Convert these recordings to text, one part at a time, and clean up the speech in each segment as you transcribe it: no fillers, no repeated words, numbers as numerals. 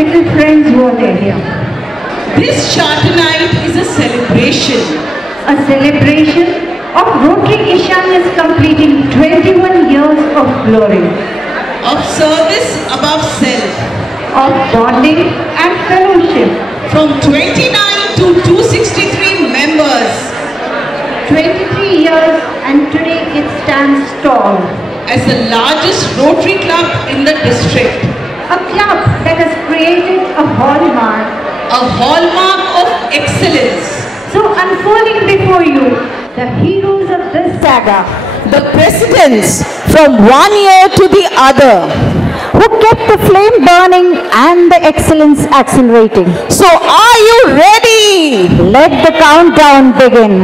little friends over there. This Charter Night is a celebration. A celebration of Rotary Ishanya's completing 21 years of glory. Of service above self. Of bonding and fellowship. From 29 to 263 members. 23 years and today it stands tall. As the largest Rotary club in the district. A club that has created a hallmark. A hallmark of excellence. So unfolding before you, the heroes of this saga. The presidents from one year to the other. Who kept the flame burning and the excellence accelerating. So are you ready? Let the countdown begin.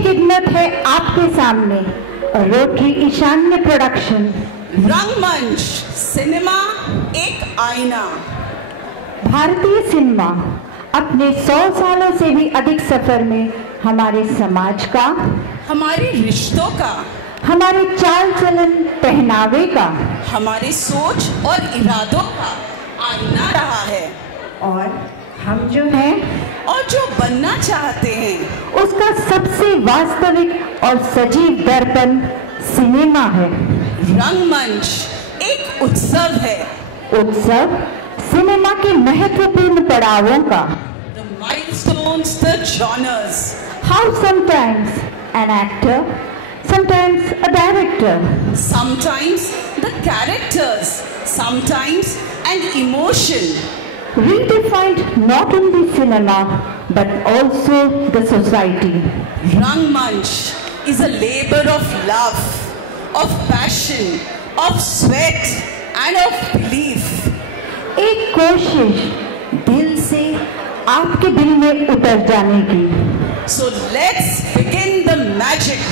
खिदमत है आपके सामने rotary ईशान्य production रंगमंच cinema एक आईना। भारतीय cinema अपने 100 सालों से भी अधिक सफर में हमारे समाज का, हमारे रिश्तों का, हमारे चाल चलन पहनावे का, हमारे सोच और इरादों का आईना रहा है। और हम जो हैं और जो बनना चाहते हैं उसका सबसे वास्तविक और सजीव दर्पण सिनेमा है। रंगमंच एक उत्सव है। उत्सव सिनेमा के महत्वपूर्ण पड़ावों का। The milestones, the genres. How sometimes an actor, sometimes a director, Sometimes the characters, sometimes an emotion. redefined not only cinema but also the society. Rangmanch is a labor of love, of passion, of sweat and of belief. एक कोशिश दिल से आपके दिल में उतर जाने की। So let's begin the magic.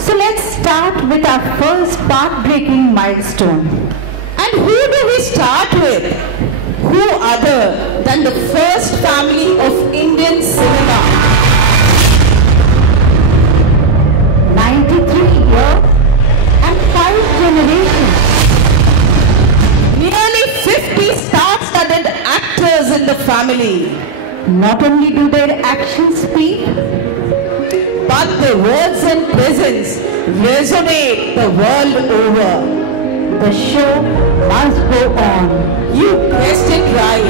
So let's start with our first path-breaking milestone. And who do we start with? Who other than the first family of Indian cinema? 93 years and 5 generations. Nearly 50 star-studded actors in the family. Not only do their actions speak, But the words and presence resonate the world over. the show must go on. You guessed it right.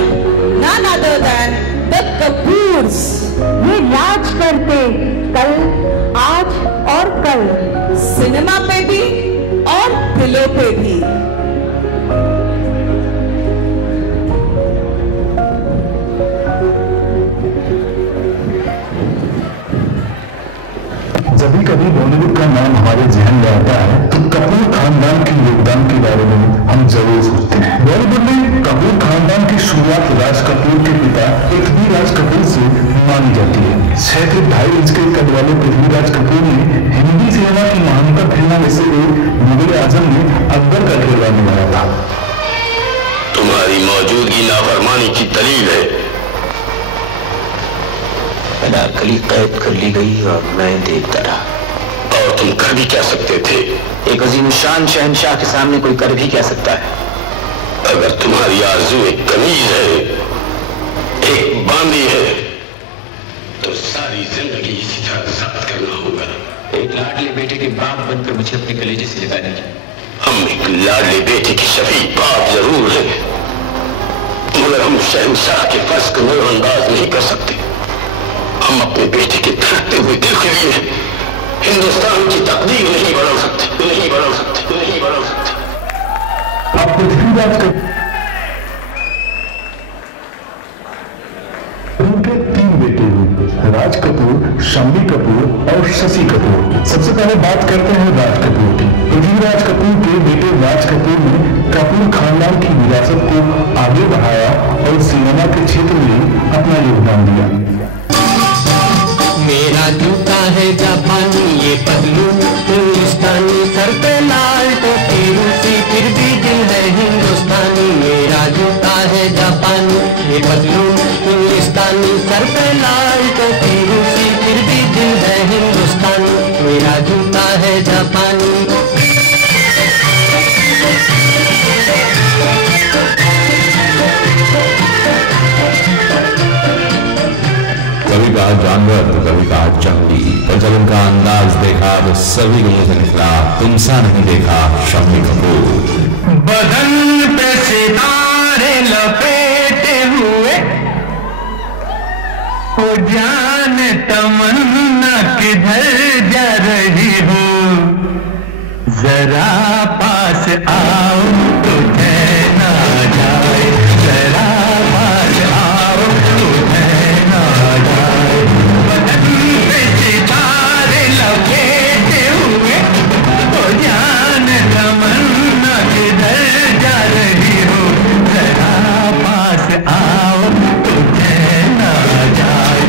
None other than the Kapoors. ये राज करते कल, आज और कल। Cinema पे भी और दिलों पे भी। जब भी कभी बॉलीवुड का नाम हमारे जहन में आता है तो कपूर खानदान के योगदान के बारे में हम जरूर सोचते हैं। बॉलीवुड में कपूर खानदान की शुरुआत राज कपूर के पिता पृथ्वीराज कपूर से मानी जाती है। 6'2" इंच के कद वाले पृथ्वीराज कपूर ने हिंदी सिनेमा की महानता फिल्मों में से एक मुगल आजम में अकबर का किरदार निभाया था। तुम्हारी मौजूदगी नाफरमानी की दलील है। अनारकली कैद कर ली गई और मैं देखता रहा। और तुम कर भी क्या सकते थे? एक अजीम शान शहनशाह के सामने कोई कर भी क्या सकता है? अगर तुम्हारी आरज़ू एक कमीज है, एक बांदी है, तो सारी जिंदगी इसी तरह ज़ब्त करना होगा। एक लाडले बेटे के बाप बनकर मुझे अपने कलेजे से लगा दीजिए। हम एक लाडले बेटे की शफीक बाप जरूर है, मगर हम शहनशाह के फर्ज को नजरअंदाज नहीं कर सकते। हम अपने बेटे के धड़कते हुए दिल के लिए हिंदुस्तान की तकदीर नहीं बदल सकते, नहीं बदल सकते, नहीं बदल सकते। अब पृथ्वीराज कपूर के 3 बेटे हुए, राज कपूर, शम्मी कपूर और शशि कपूर। सबसे पहले बात करते हैं राज कपूर की। पृथ्वीराज कपूर के बेटे राज कपूर ने कपूर खानदान की पतलू इंग्लिस्तानी, सर पे लाल टोपी रूसी, फिर भी दिल है हिंदुस्तानी, मेरा जूता है जापानी। कभी कहा जानवर तो कभी कहा जंगली, पर जब उनका अंदाज देखा तो सभी को मुंह से निकला तुमसा नहीं देखा शम्मी कपूर। बदन पे सितारे लपेटे हुए, ओ जाने तमन्ना किधर जा रही हो, जरा पास आओ तुझे ना जाए, जरा पास आओ तुझे ना जाए। बदन पे सितारे लपेटे हुए, ओ जाने तमन्ना किधर जा रही हो, जरा पास आओ तुझे ना जाए,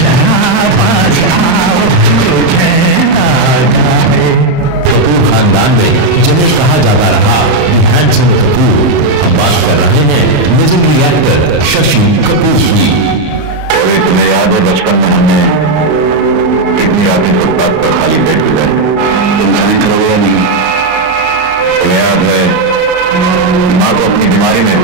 जरा पास आओ तुझे ना जाए। कपूर खानदान में जिन्हें कहा जाता रहा हैंडसम कपूर, हम बात कर रहे हैं लेजेंडरी एक्टर शशि कपूर की। और तुम्हें याद है बचपन में हमने कितनी रातें फुटपाथ पर खाली पेट गुजारे, तुम साइन करोगे या नहीं? तुम्हें याद है माँ को अपनी बीमारी में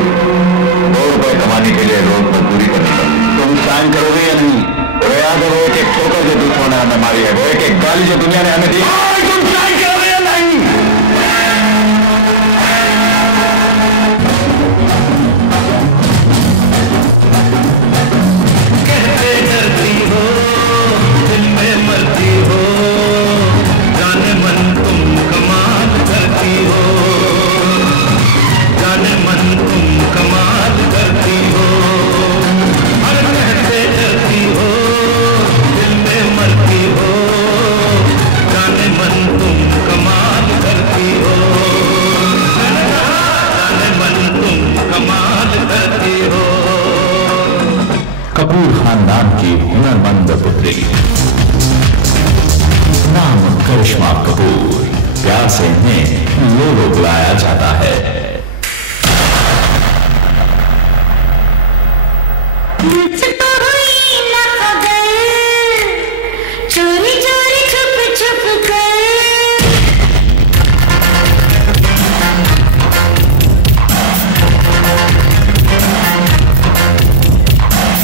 2 रुपए कमाने के लिए रोज मजदूरी करनी पड़ती, तुम साइन करोगे या नहीं? तुम्हें याद है वो एक ठोकर जो दूसरों ने हमें मारी है, वो एक गाली जो दुनिया ने हमें दी, तुम साइन करोगे या नहीं? कहते डरती हो दिल में मरती हो, जाने मन तुम कमाल करती हो, जाने मन तुम कमाल करती हो। हर कहते डरती हो दिल में मरती हो, जाने मन तुम कमाल करती हो, जाने मन तुम कमाल करती हो। कपूर खानदान की हुनरमंद पुत्री, नाम करिश्मा कपूर, प्यार से इन्हें लोलो बुलाया जाता है। मुझको हुई ना खबर, चोरी चोरी छुप छुप कर,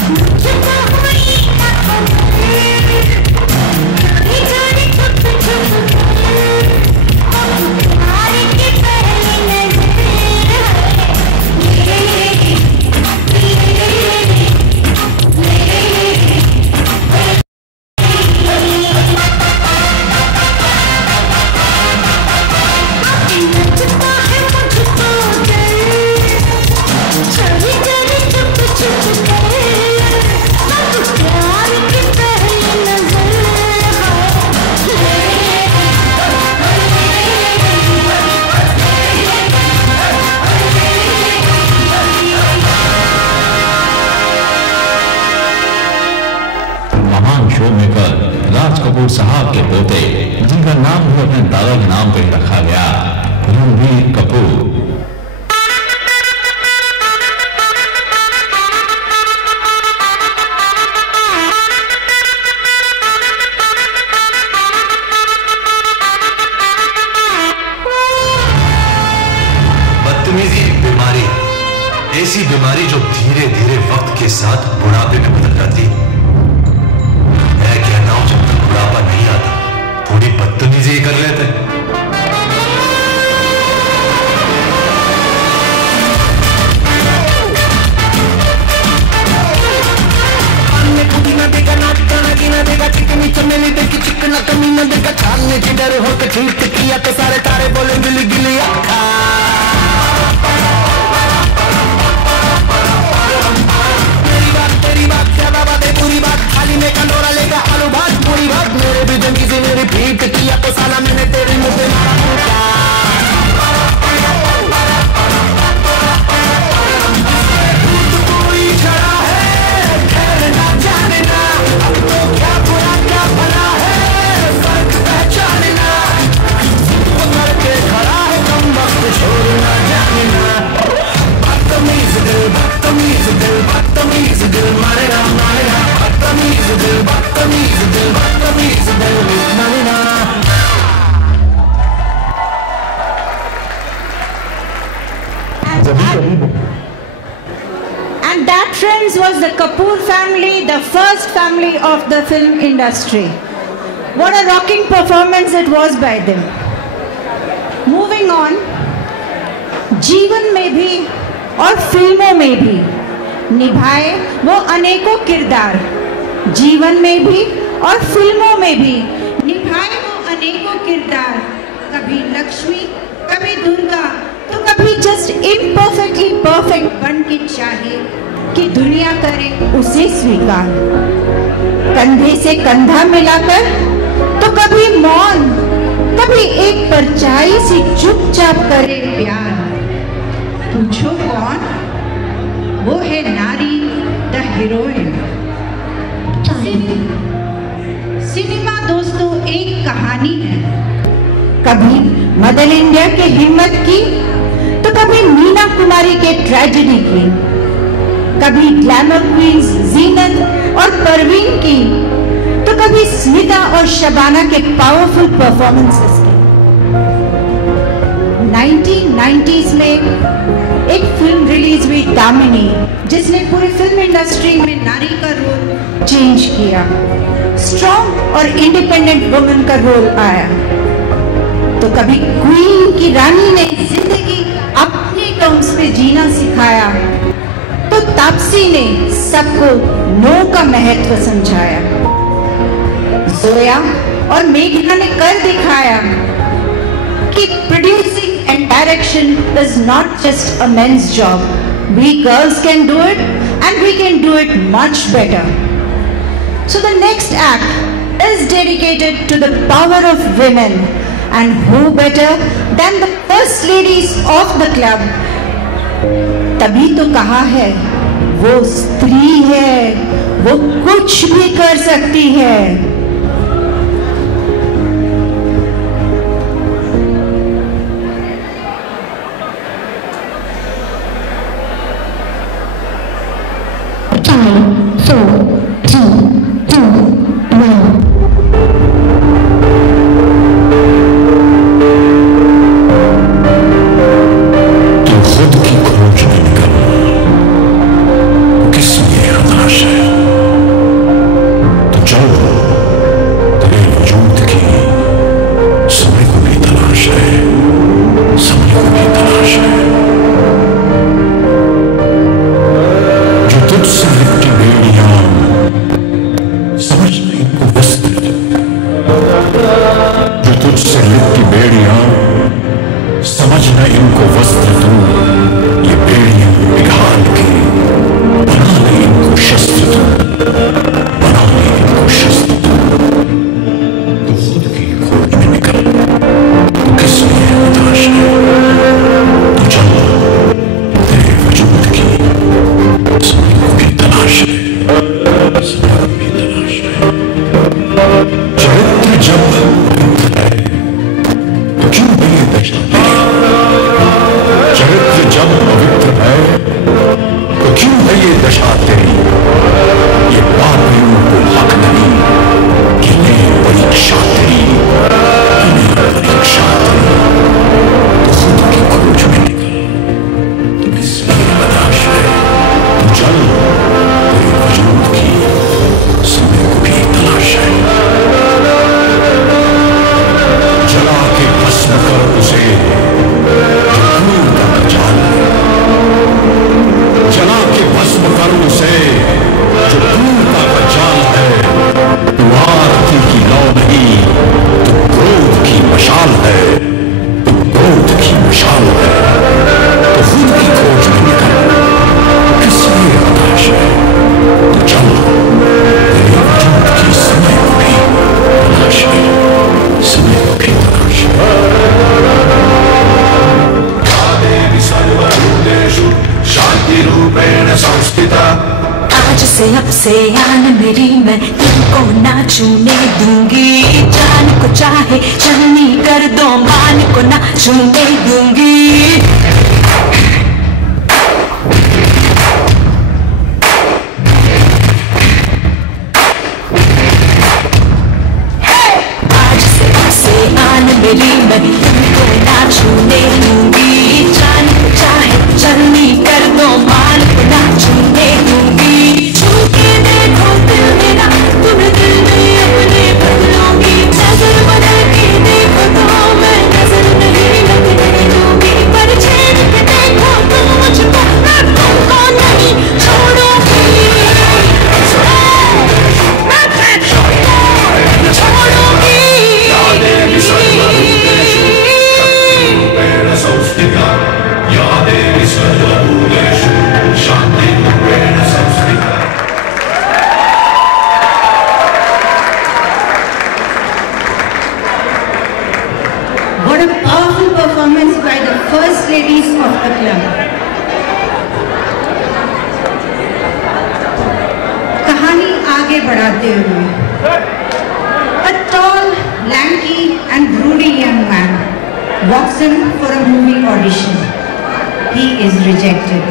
मुझको हुई ना खबर, चोरी चोरी छुप छुप कर, प्यार की पहली महान शो मेकर राज कपूर साहब के पोते, जिनका नाम भी अपने दादा के नाम पर ही रखा गया, रणबीर कपूर। बदतमीजी एक बीमारी, ऐसी बीमारी जो धीरे धीरे वक्त के साथ बुढ़ापे में बदल जाती। मैं कहता हूं जब तक बुढ़ापा नहीं आता थोड़ी बदतमीजी कर लेते। चिकना कमीना देखा छालने की डर हो ठीक किया तो सारे तारे बोले गिली गिली अखा। तेरी बात ज्यादा बातें पूरी बात, खाली में कंडोरा लेगा आलू भात पूरी बात, मेरे भी जंगी से मेरी पीट किया तो साला मैंने तेरी मुंह पे मारा फूटा। कोई खड़ा है खैर ना जाने ना, अब तो क्या बुरा क्या भला है फर्क पहचाने ना। सभी करीब हैं। And that, friends, was the Kapoor family, the first family of the film industry. What a rocking performance it was by them. Moving on, जीवन में भी और फिल्मों में भी निभाए वो अनेकों किरदार। जीवन में भी और फिल्मों में भी निभाए वो अनेकों किरदार। कभी लक्ष्मी, कभी दुर्गा, तो कभी जस्ट इम्परफेक्टली परफेक्ट बन के चाहे कि दुनिया करे उसे स्वीकार। कंधे से कंधा मिलाकर तो कभी मौन, कभी एक परछाई सी चुपचाप करे प्यार। पूछो कौन? वो है नारी, द हीरोइन। सिनेमा दोस्तों एक कहानी है। कभी मदर इंडिया की हिम्मत की, तो कभी मीना कुमारी के ट्रेजेडी की, कभी ग्लैमर क्वींस जीनत और परवीन की, तो कभी स्मिता और शबाना के पावरफुल परफॉर्मेंसेस की। 1990s में एक फिल्म रिलीज हुई दामिनी, जिसने पूरी फिल्म इंडस्ट्री में नारी का रोल चेंज किया। स्ट्रॉन्ग और इंडिपेंडेंट वुमेन का रोल आया। तो कभी क्वीन की रानी ने जिंदगी अपने टर्म्स पे जीना सिखाया, तो तापसी ने सबको नो का महत्व समझाया। जोया और मेघना ने कर दिखाया कि producing and direction is not just a men's job. We girls can do it and we can do it much better. So the next act is dedicated to the power of women, and who better than the first ladies of the club? तभी तो कहा है वो स्त्री है, वो कुछ भी कर सकती है। आज से अब से आन मेरी मैं तुमको ना छूने दूंगी। जान को चाहे चलनी कर दो, मान को ना छूने दूंगी। आज से अब से आन मेरी मैं तुमको ना छूने दूंगी। जान को चाहे चलनी is rejected.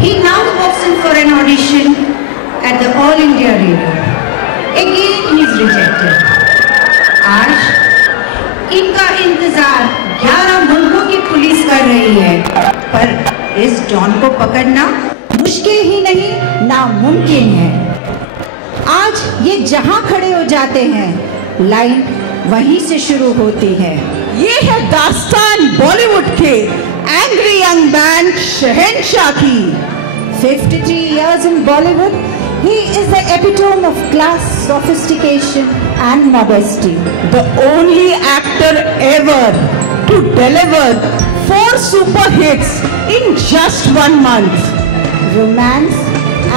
He now walks in for an audition at the All India Radio. Again he is rejected. आज इनका इंतजार 11 मुल्कों की पुलिस कर रही है, पर इस डॉन को पकड़ना मुश्किल ही नहीं नामुमकिन है। आज ये जहां खड़े हो जाते हैं, लाइन वहीं से शुरू होती है। ये है दास्तान बॉलीवुड के एंग्री यंग मैन शहंशाह की। 53 years in Bollywood, he is the epitome of class, sophistication and modesty. The only actor ever to deliver 4 super hits in just 1 month. Romance,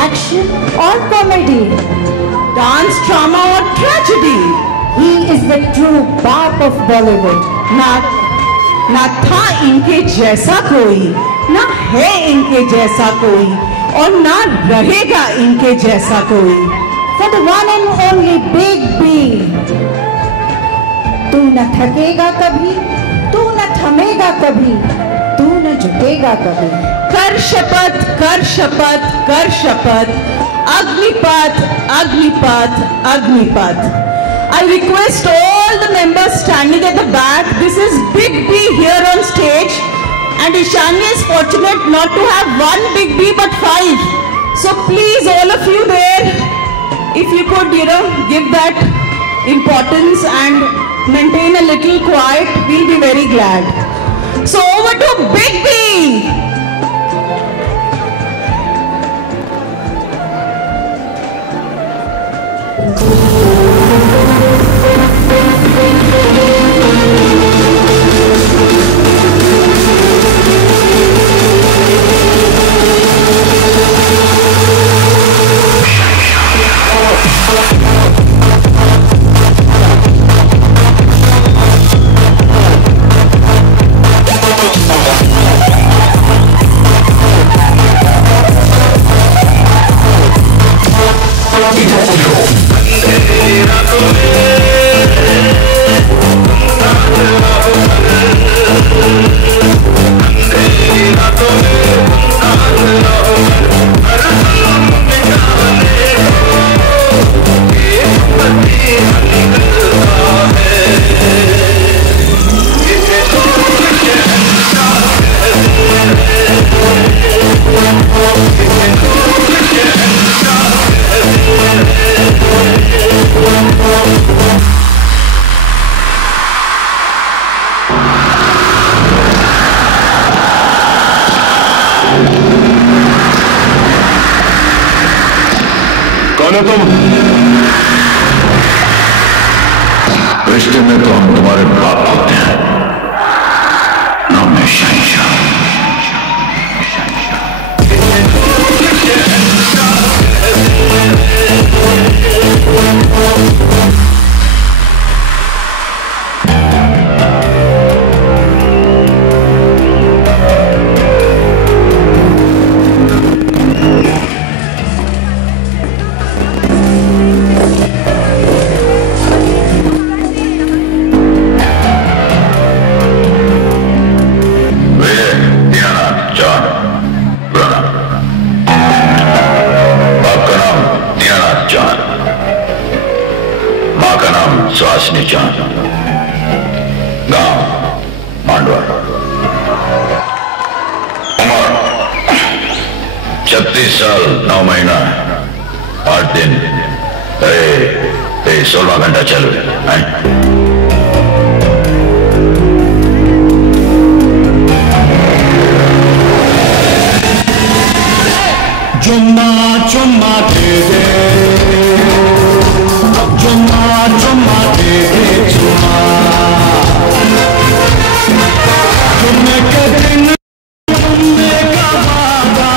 action or comedy, dance, drama or tragedy. He is the true बाप of Bollywood. ना था इनके जैसा कोई, ना है इनके जैसा कोई, और ना रहेगा इनके जैसा कोई। For the one and only Big B. तू न थकेगा कभी, तू न थमेगा कभी, तू न झुकेगा कभी। कर शपथ, कर शपथ, कर शपथ, Agnipath, Agnipath, Agnipath. I request all the members standing at the back. This is Big B here on stage, and Ishanya is fortunate not to have 1 Big B but 5. So please, all of you there, if you could, give that importance and maintain a little quiet, we'll be very glad. So over to Big B. कौन हो तुम? रिश्ते में तो हम तुम्हारे बाप होते हैं, नाम है शहंशाह। सुहासिनी चांद, गांव मांडवा, उम्र 36 साल 9 महीना 8 दिन, 16 घंटा चल रहे हैं। चुम्मा चुम्मा दे दे, चुम्मा चुम्मा दे दे, चुम्मा चुम्मे के दिन चुम्मे का वादा,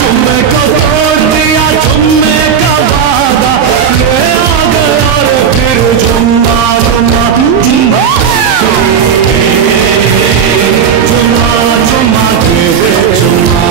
चुम्मे को तोड़ दिया चुम्मे का वादा, ले आ गया और फिर चुम्मा चुम्मा चुम्मा चुम्मा चुम्मा दे दे, चुम्मा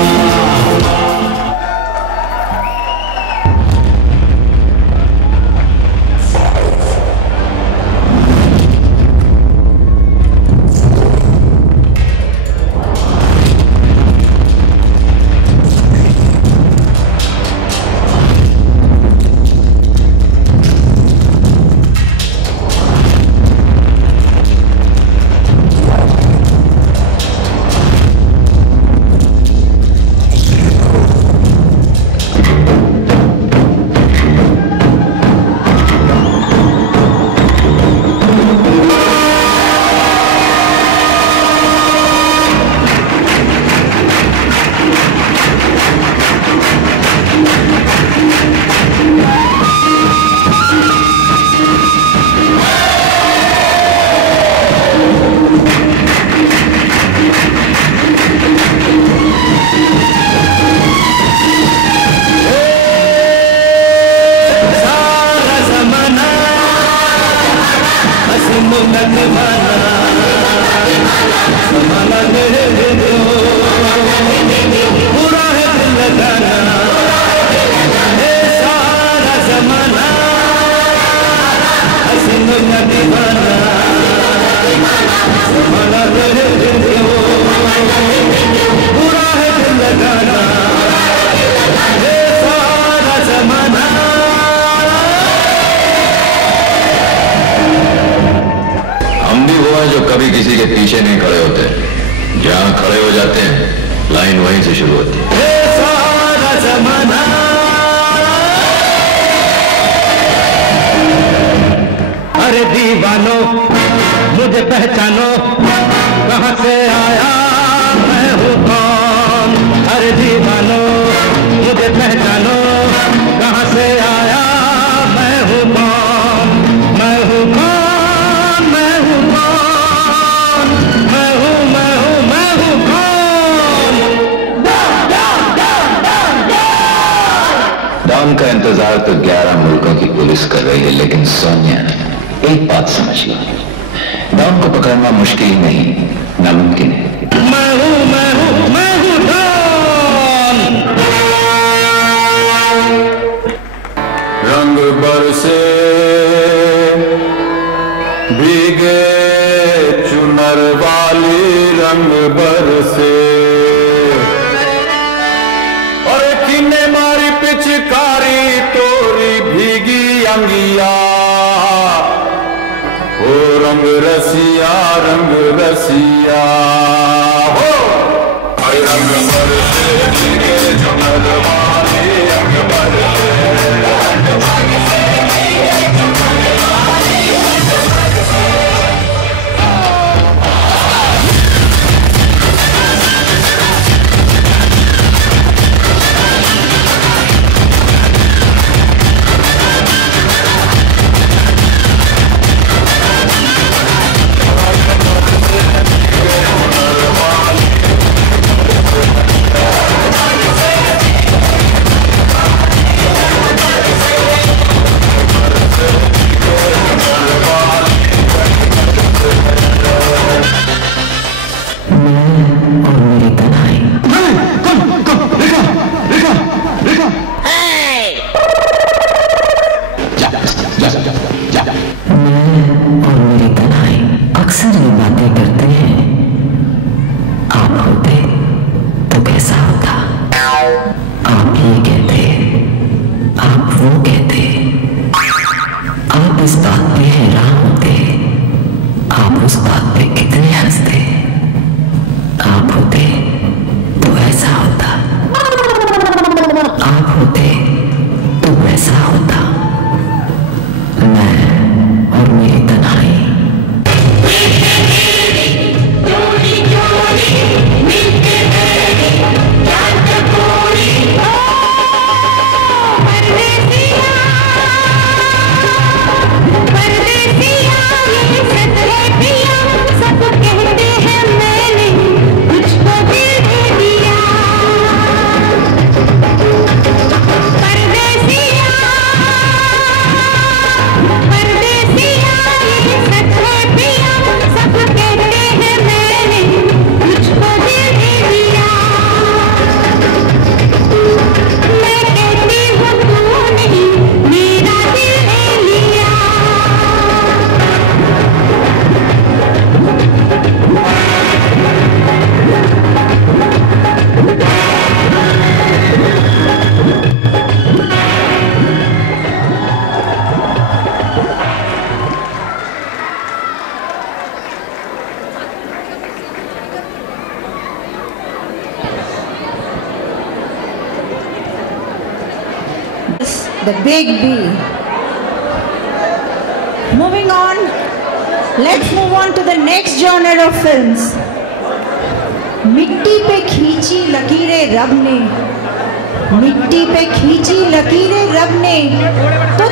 पीछे नहीं खड़े होते, जहां खड़े हो जाते हैं लाइन वहीं से शुरू होती है। सारा जमाना अरे दीवानो मुझे पहचानो, कहां से आया मैं हूँ कौन। अरे दीवानो मुझे पहचानो, कहां से आया मैं हूँ कौन। मैं हूँ कौन, मैं हूँ कौन, मैं हूँ मैं हूँ मैं हूँ कौन। डॉन का इंतजार तो 11 मुल्कों की पुलिस कर रही है, लेकिन सोनिया ने एक बात समझ ली, डॉन को पकड़ना मुश्किल नहीं, नामुमकिन है। मैं हूँ मैं हूँ मैं हूँ डॉन। रंग बरसे भीगे चुनर वाली, रंग बरसे और किन्ने मारी पिचकारी तोरी भीगी अंगिया। ओ रंग रसिया हो, रंग बरसे भीगे चुनर वाली, रंग बरसे। अक्सर ये बातें करते हैं, आप होते तो कैसा होता। आप ये कहते, आप वो कहते, आप इस बात पे हैरान होते, आप उस बात पे कितने हंसते। आप होते तो ऐसा होता, आप होते तो वैसा होता। मैं और मेरी तन्हाई the big B. Moving on, let's move on to the next genre of films. मिट्टी पे खींची लकीरें रब ने, मिट्टी पे खींची लकीरें रब ने, तो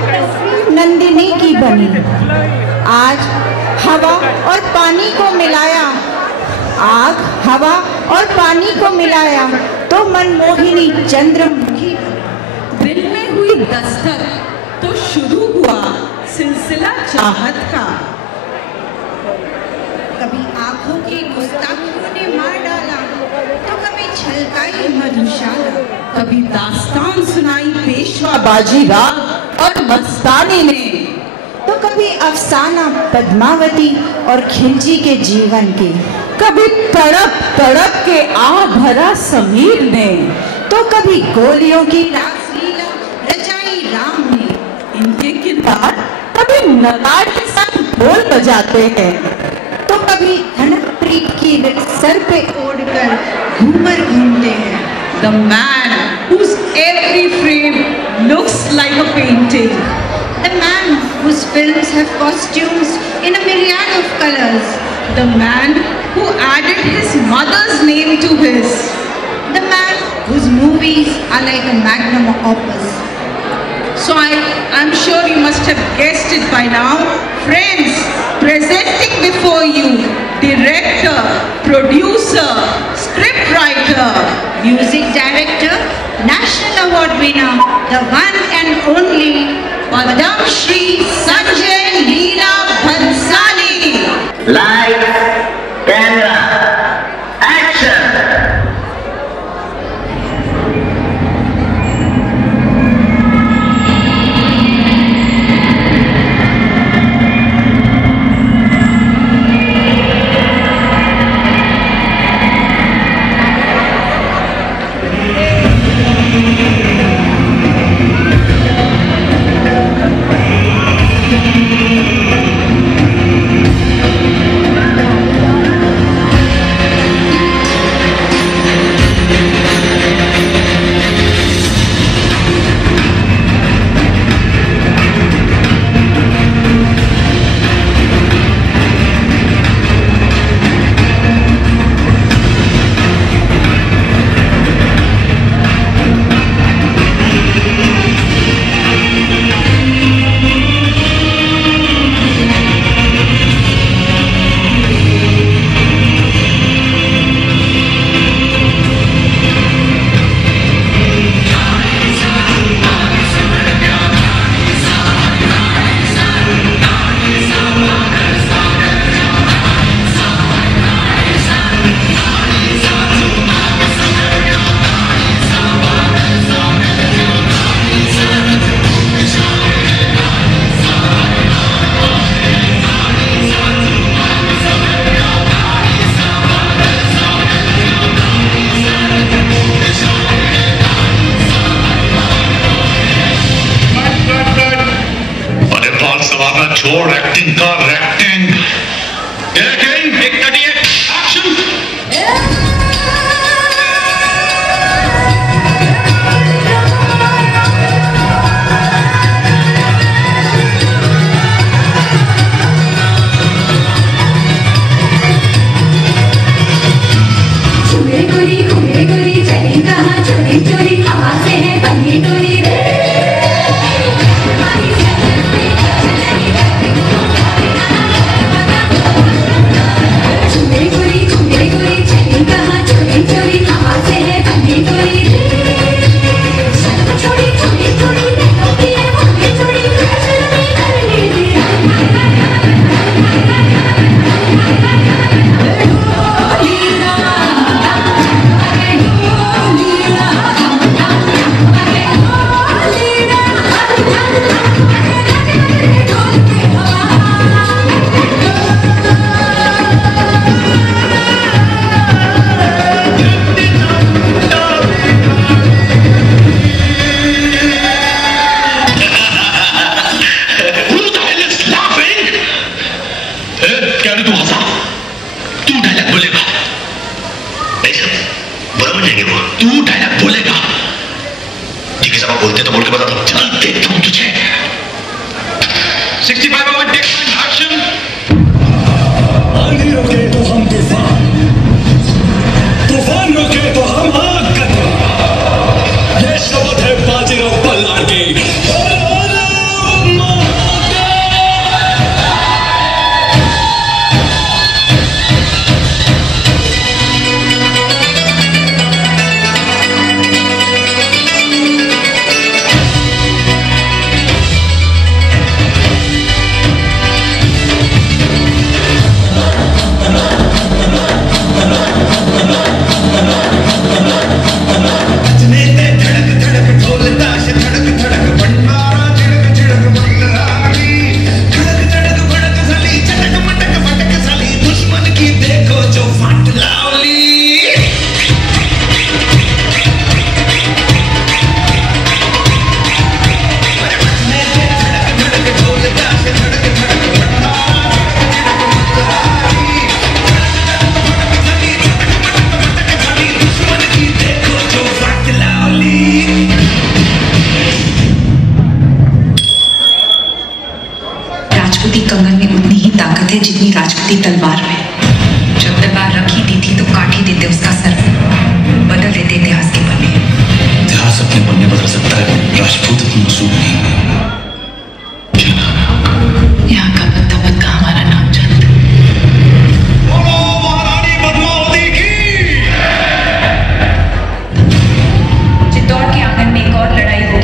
नंदिनी की बनी। आज हवा और पानी को मिलाया, आग हवा और पानी को मिलाया, तो मनमोहिनी चंद्रमुखी। दिल में हुई दस्तक तो शुरू हुआ सिलसिला चाहत का। कभी आंखों की गुस्ताखियों ने मार डाला, तो कभी छलकाई मधुशाला, कभी दास्तान सुनाई पेशवा बाजीराव और मस्तानी ने, तो कभी अफसाना पद्मावती और खिलजी के जीवन की, कभी तड़प तड़प के आ भरा समीर ने, तो कभी गोलियों की रासलीला रचाई राम ने। इनके किरदार कभी नगाड़ के साथ ढोल बजाते हैं, तो कभी धनक पीठ की सर पे ओढ़कर घूमर घूमते हैं। The man whose every frame looks like a painting. The man whose films have costumes in a myriad of colors. The man who added his mother's name to his. The man whose movies are like a magnum opus. So I'm sure you must have guessed it by now. Friends, presenting before you, director, producer, scriptwriter, music director, national award winner, the one and only Padam Shri Sanjay Leela Bhansali. Lights, camera, action! छोड़ acting का रैक्टिंग एक कटिए action. गोरी गोरी चली कहाँ चोरी चोरी हवा से है बनी डोरी रे। बोलते तो बोल के बताता हूँ। चल देखता हूँ तुझे। 65 over take action। आंधी रोके तो हम तूफान, तूफान रोके तो हम आग कतरा। ये शब्द है बाजीराव पल्लार के। धड़क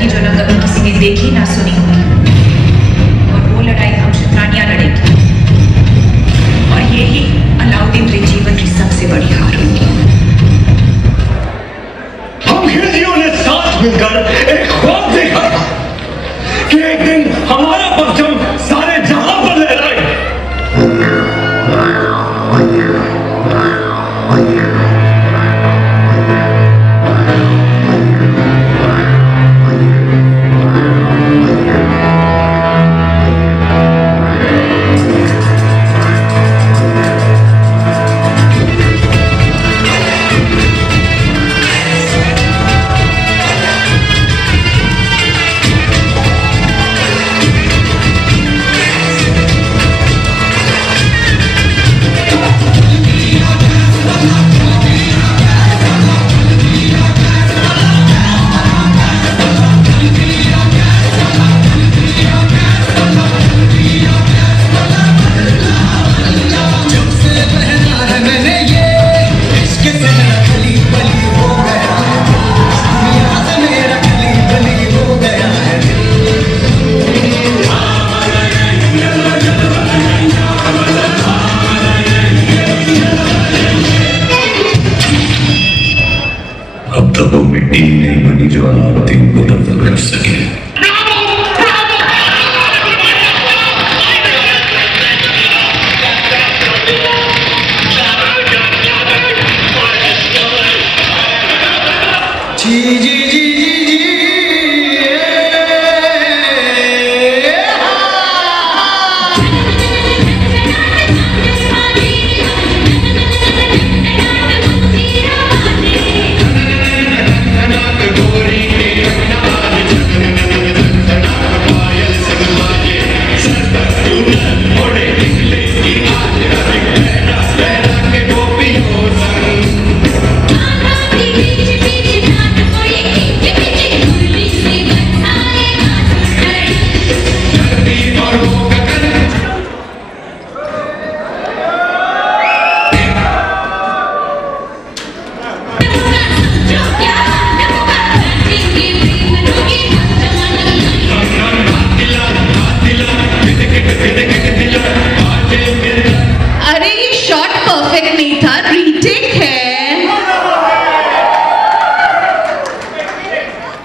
जो न कभी किसी ने देखी ना सुनी होगी, और वो लड़ाई हम शतरानियां लड़ेंगे, और यही अलाउद्दीन के जीवन की सबसे बड़ी हार होगी। हम खिलजियों ने साथ मिलकर एक ख्वाब देखा था कि एक दिन हमारा परचम सारे जहां पर लहराए। वो मिट्टी नहीं बनी जो अलाउद्दीन को दफन कर सके।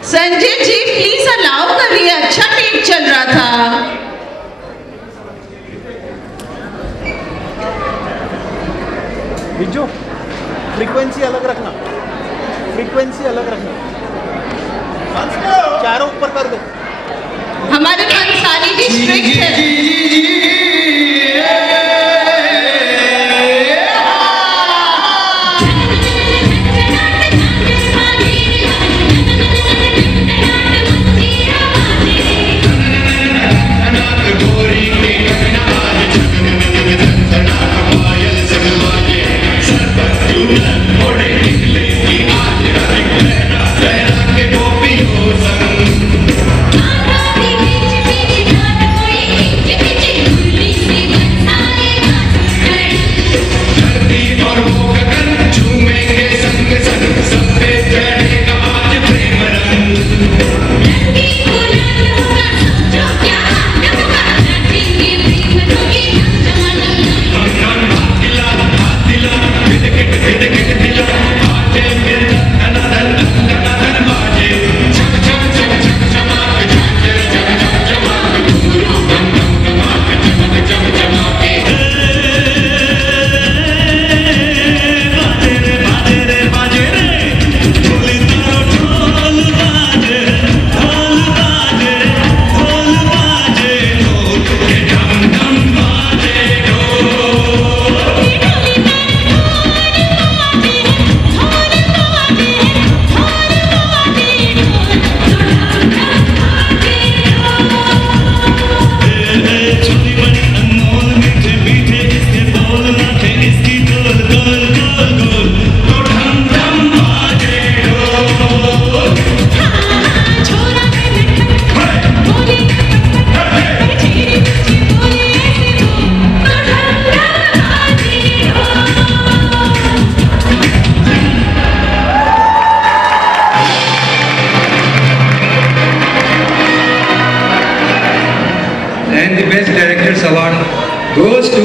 संजय जी प्लीज अलाउ करिए, अच्छा टेक चल रहा था। बिज्जू फ्रीक्वेंसी अलग रखना, फ्रीक्वेंसी अलग रखना, चारों ऊपर कर दो। हमारे अंसारी जी स्ट्रिक्ट है। Thank you. and the Best Directors Award goes to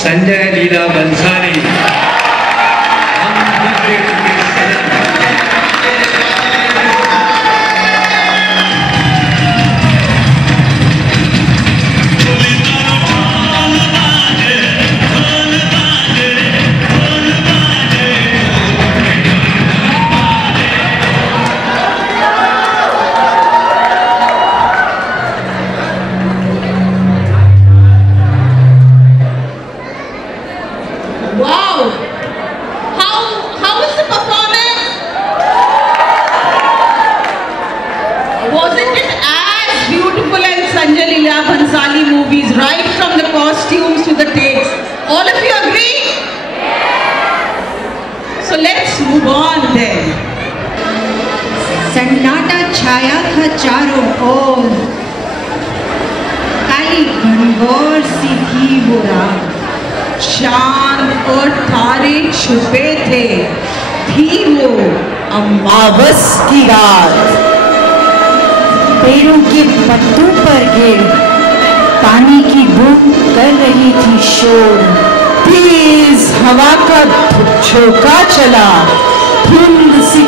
Sanjay Leela Bhansali. सन्नाटा छाया था चारों ओर, काली घनघोर सी थी वो रात, चांद और तारे छुपे थे, थी वो अमावस की रात। पेड़ों के पत्तों पर गिर पानी की बूंद कर रही थी शोर, तेज हवा का झोंका चला, धुंध सी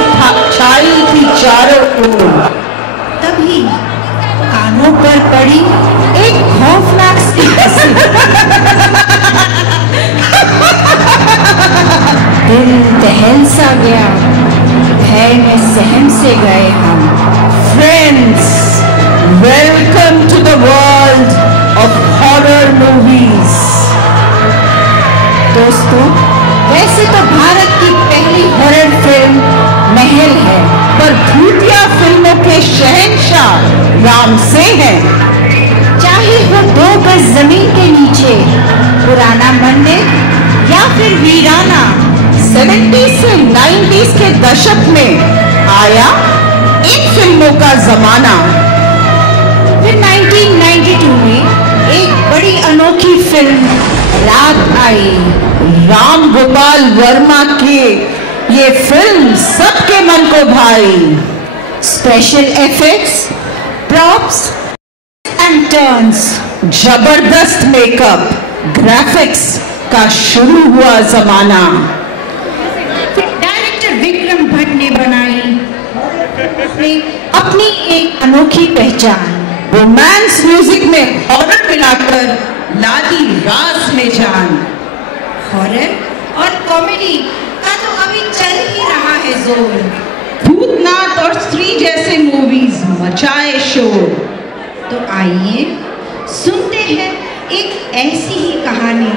छाई थी चारों ओर। तभी कानों पर पड़ी एक खौफनाक सी हंसी। दिल दहल सा गया, भय में सहम से गए हम। Friends, welcome to the world of horror movies. दोस्तों, वैसे तो भारत की पहली हॉरर फिल्म महल है, पर भूतिया फिल्मों के शहंशाह राम से हैं। चाहे वो 2 गज जमीन के नीचे पुराना मंदिर या फिर वीराना 70s से 90s के दशक में आया इन फिल्मों का जमाना। फिर 1992 में एक बड़ी अनोखी फिल्म रात आई। राम गोपाल वर्मा की ये फिल्म सबके मन को भाई। Special effects, props and turns, जबरदस्त मेकअप, ग्राफिक्स का शुरू हुआ जमाना। डायरेक्टर विक्रम भट्ट ने बनाई अपनी एक अनोखी पहचान। रोमांस म्यूजिक में हॉरर मिलाकर लादी रास में जान। हॉरर और कॉमेडी का तो अभी चल ही रहा है जोर। भूतनाथ और स्त्री जैसे मूवीज मचाए शोर। तो आइए सुनते हैं एक ऐसी ही कहानी,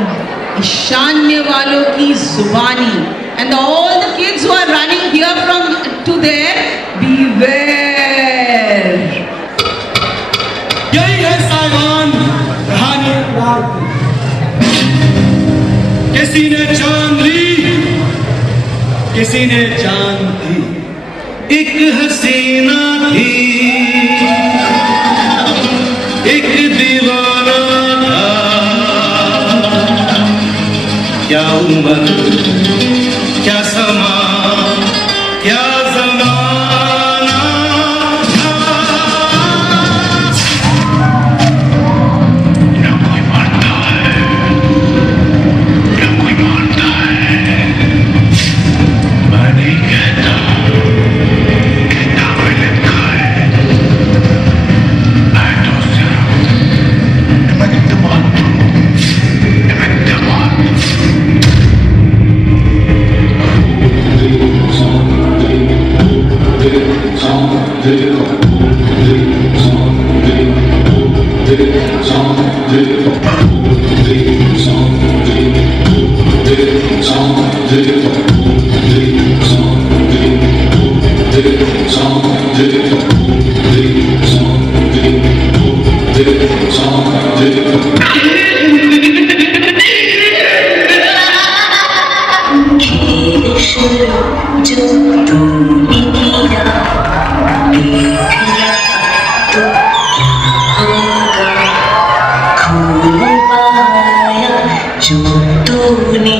ईशान्य वालों की जुबानी। And all the kids who are running here from to there, beware. यही है साइवान कहानी। किसी ने चांद ली, किसी ने चांद दी, एक हसीना थी, एक दीवाना था। क्या उम्र, क्या समा, क्या जमाना था। न कोई मरता है, न कोई मारता है। मैं नहीं कहता, किताबें लिखा है। मैं तो सिर्फ इम्तिहान जो तूने किया देख लिया तो क्या होगा। खूब पाया जो तूने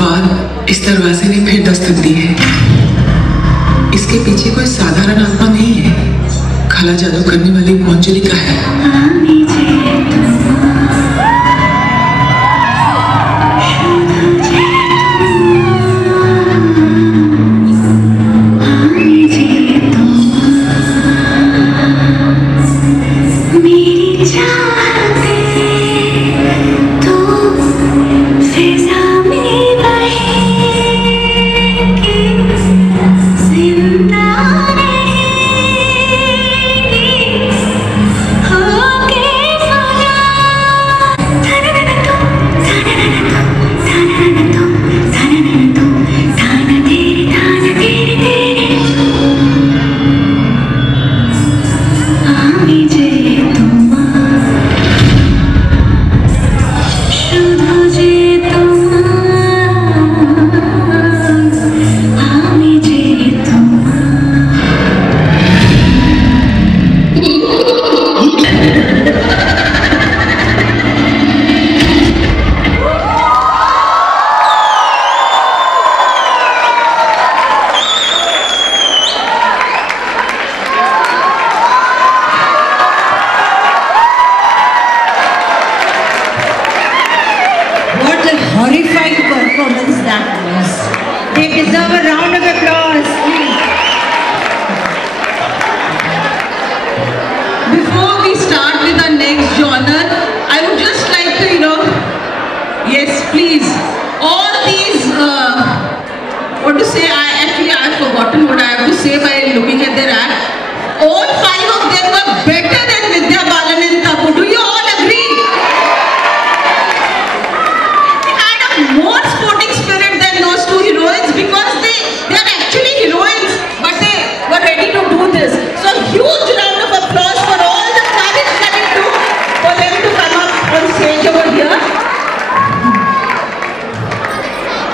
बाद इस दरवाजे ने फिर दस्तक दी है। इसके पीछे कोई साधारण आत्मा नहीं है, काला जादू करने वाली मंजुलिका है।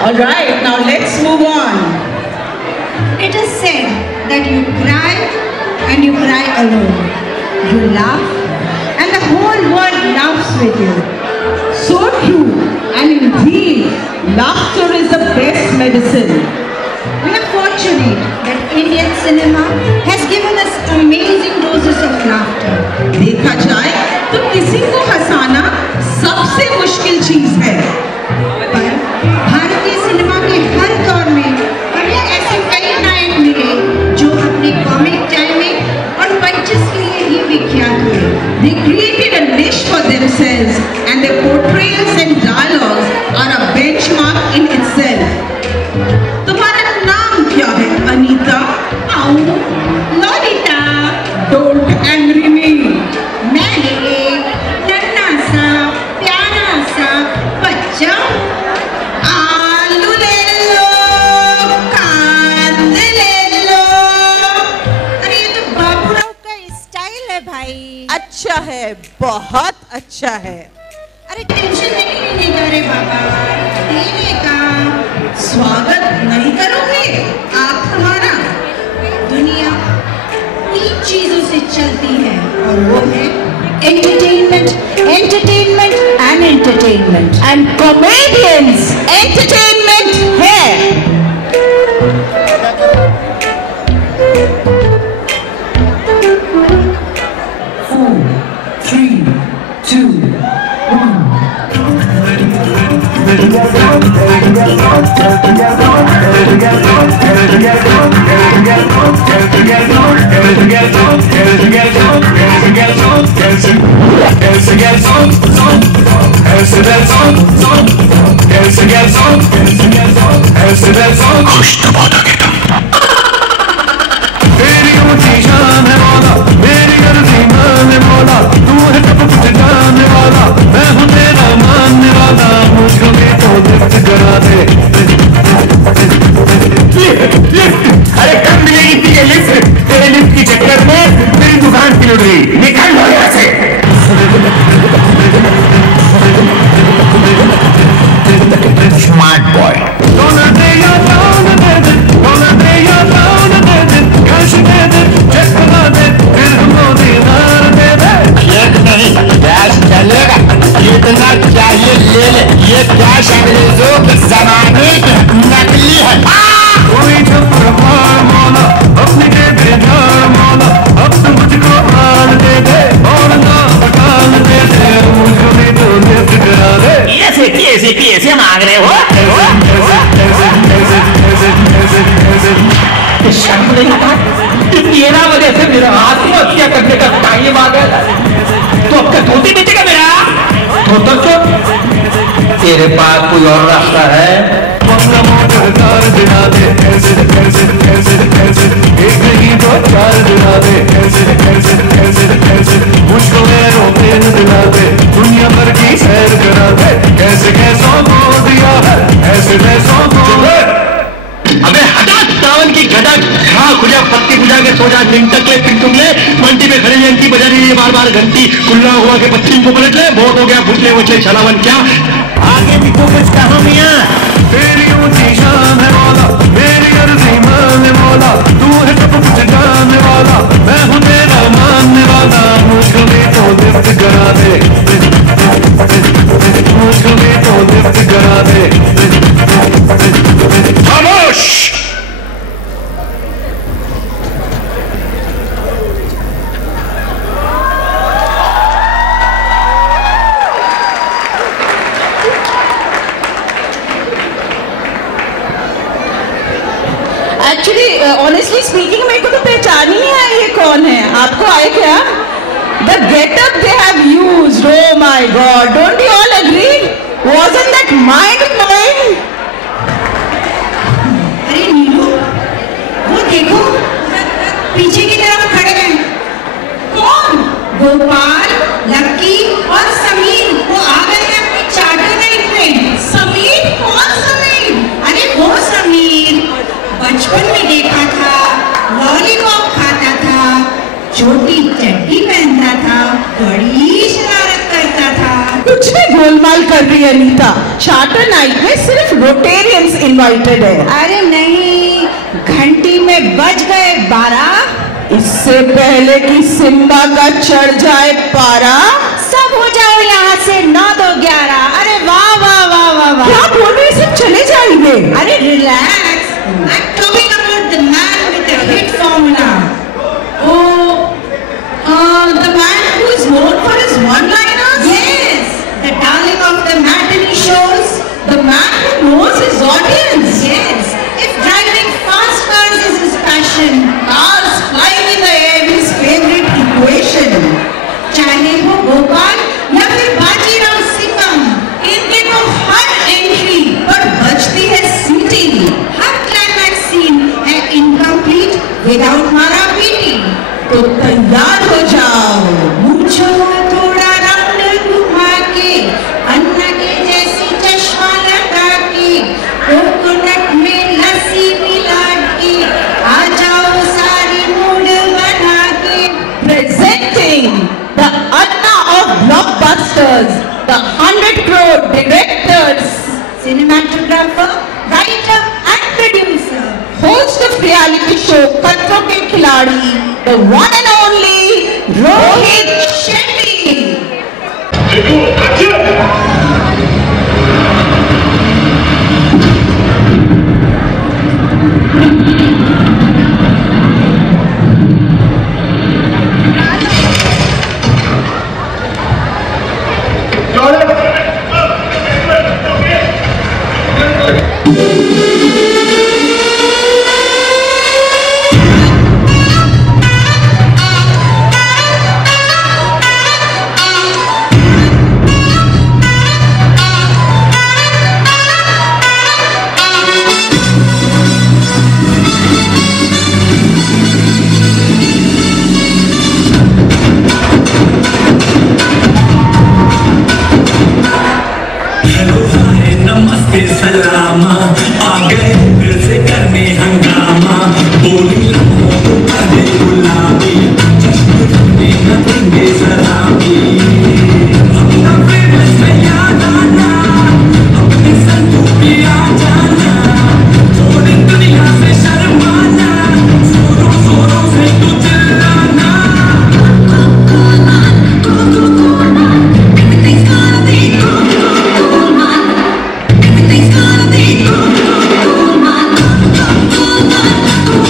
All right, now let's move on. It is said that you cry and you cry alone. You laugh and the whole world laughs with you. So true, and indeed, laughter is the best medicine. We are fortunate that Indian cinema has given us amazing doses of laughter. देखा जाए तो किसी को हंसाना सबसे मुश्किल चीज है। भारतीय सिनेमा के हर दौर में हमें ऐसे कई नायक मिले जो अपने कॉमिक टाइमिंग और पंचेस के लिए ही विख्यात हुए। They created a niche for themselves and their portrayals and dialogues are a benchmark in itself. तुम्हारा नाम क्या है Anita? Lalita. Don't angry me. मैं एक नन्हा सा प्यारा सा बच्चा। अच्छा है, बहुत अच्छा है। अरे टेंशन नहीं लेने जा रहे बाबा, देने का स्वागत नहीं करोगे आप हमारा? दुनिया 3 चीजों से चलती है और वो है entertainment, entertainment and entertainment and comedians entertainment है। 3, 2, 1 खुशनवादा के दम। तेरी ऊंची शान है मौला, मेरी अर्जी मानने मौला, तू है सब कुछ जानने वाला, मैं हूँ तेरा मानने वाला, मुझको भी तो लिफ्ट करा दे। अरे कब मिलेगी तुझे लिफ्ट? तेरे लिफ्ट की चक्कर में मेरी दुकान की लुट गई, निकल लो यहाँ से। Smart boy. इतना चाहिए ले ले, ये कैश अंग्रेजों के जमाने भाग रहे हो? शर्म नहीं आता? तेरा वजह से मेरा आत्महत्या करने का टाइम आ गया। तो अब तक धोती बेचेगा मेरा? धोतर क्यों? तेरे पास कोई और रास्ता है? चार दिना दे ऐसे ऐसे ऐसे ऐसे, एक नहीं दो चार दिना दे ऐसे ऐसे ऐसे ऐसे, मुझको मेरों प्रेम दिला दे, दुनिया भर की सैर करा दे, कैसे कैसों को दिया है ऐसे कैसों को। अबे हटा सावन की घटा, खा खुजा पत्ती खुजा के सो जा, दिन तक ले फिर तुम ले मंडी में खड़ी अंकी बजा रही है बार बार घंटी, कुल्ला हुआ के पत्ती को पलट ले, बहुत हो गया भुटले वचले छलावन। क्या आगे भी तो कुछ कहानियां? तेरी ऊंची शान है मौला, मेरी अर्जी मानने वाला, तू है सब कुछ जानने वाला, मैं हूँ तेरा मानने वाला, मुझको भी तो लिफ्ट करा दे, मुझको भी तो लिफ्ट करा दे। खामोश! एक्चुअली ऑनेस्टली स्पीकिंग मेरे को तो पहचान ही नहीं आया ये कौन है। आपको आए क्या? The getup they have used, oh my god, don't you all agree? Wasn't that mind blowing? अरे नीलू, वो देखो पीछे की तरफ खड़े हैं। कौन? गोपाल, लक्की और समीर। वो आ गए हैं अपनी चार्टर नाइट में। समीर? कौन समीर? अरे वो समीर बचपन में देखा था, लॉलीपॉप खाता था, छोटी चड्डी पहनता था, बड़ी शरारत करता था। कुछ भी गोलमाल कर रही है अनीता। चार्टर नाइट में सिर्फ रोटेरियंस इनवाइटेड है। अरे नहीं, घंटी में बज गए 12। इससे पहले कि सिम्बा का चढ़ जाए पारा, सब हो जाओ यहाँ से 9 2 11। अरे वाह वाह वाह वाह वाह। क्या बोल रहे? सब चले जाएंगे? अरे relax, I'm talking about the man with the hit formula. Oh, the man who is known for his one-liners. Yes, the darling of the matinee shows, the man who knows his audience. Yes, if driving fast cars is his passion, cars flying in the air his favorite equation. चाहे वो गोपाल या फिर बाजीराव सिंघम, इनके तो हर entry पर बजती है सीटी। हर क्लाइमैक्स सीन है इनकम्प्लीट विदाउट मारा पीटी। तो तैयार हो जाओ, मुझो थोड़ा राउंड घुमा के, अन्ना के जैसी चश्मा लगा के, कोकोनट में लस्सी मिला के, आ जाओ सारी मूड बना के। Presenting the Anna of blockbusters, the 100 crore directors, cinematographer, writer and producer, host of reality show खतरों के खिलाड़ी, the one and only Rohit Shetty. सलामा आ गए फिर से करने हंगामा, बोली लम्हों को कर दे गुलाबी, जश्न करने न देंगे सलामी। अपना फेमस में याद आना, अपने संतों पे आ जाना, छोड़ दुनिया से शर्माना, जोरों जोरों से तू चिल्लाना। Everything's gonna be cool, cool man. Everything's gonna be cool, cool man, cool man, cool man.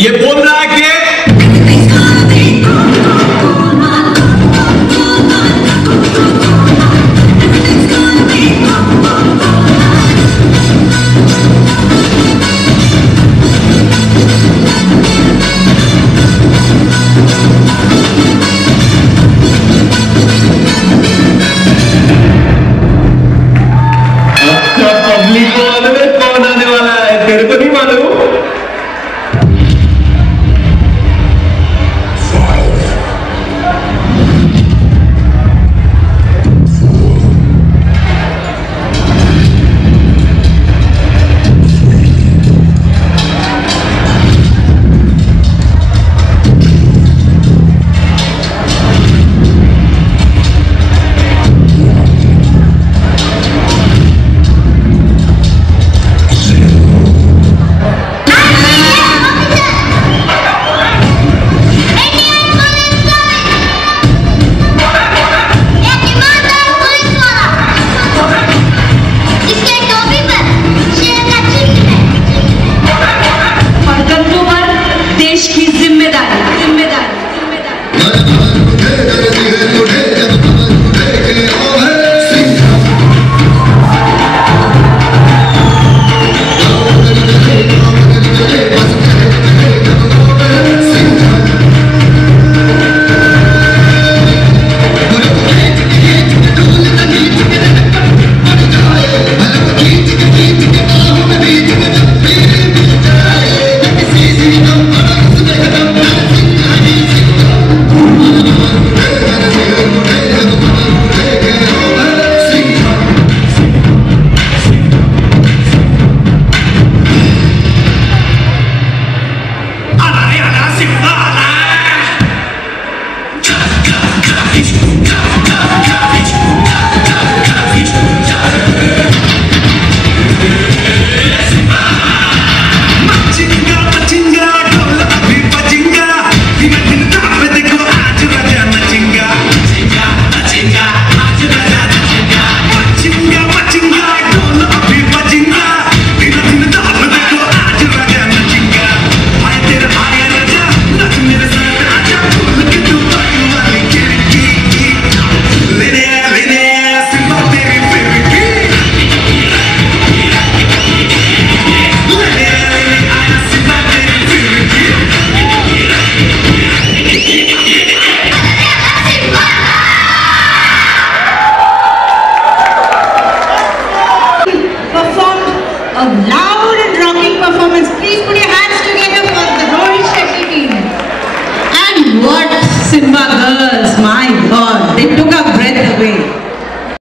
ये बोल रहा है कि पब्लिक को मालूम है कौन आने वाला है, तेरे को नहीं मालूम? of love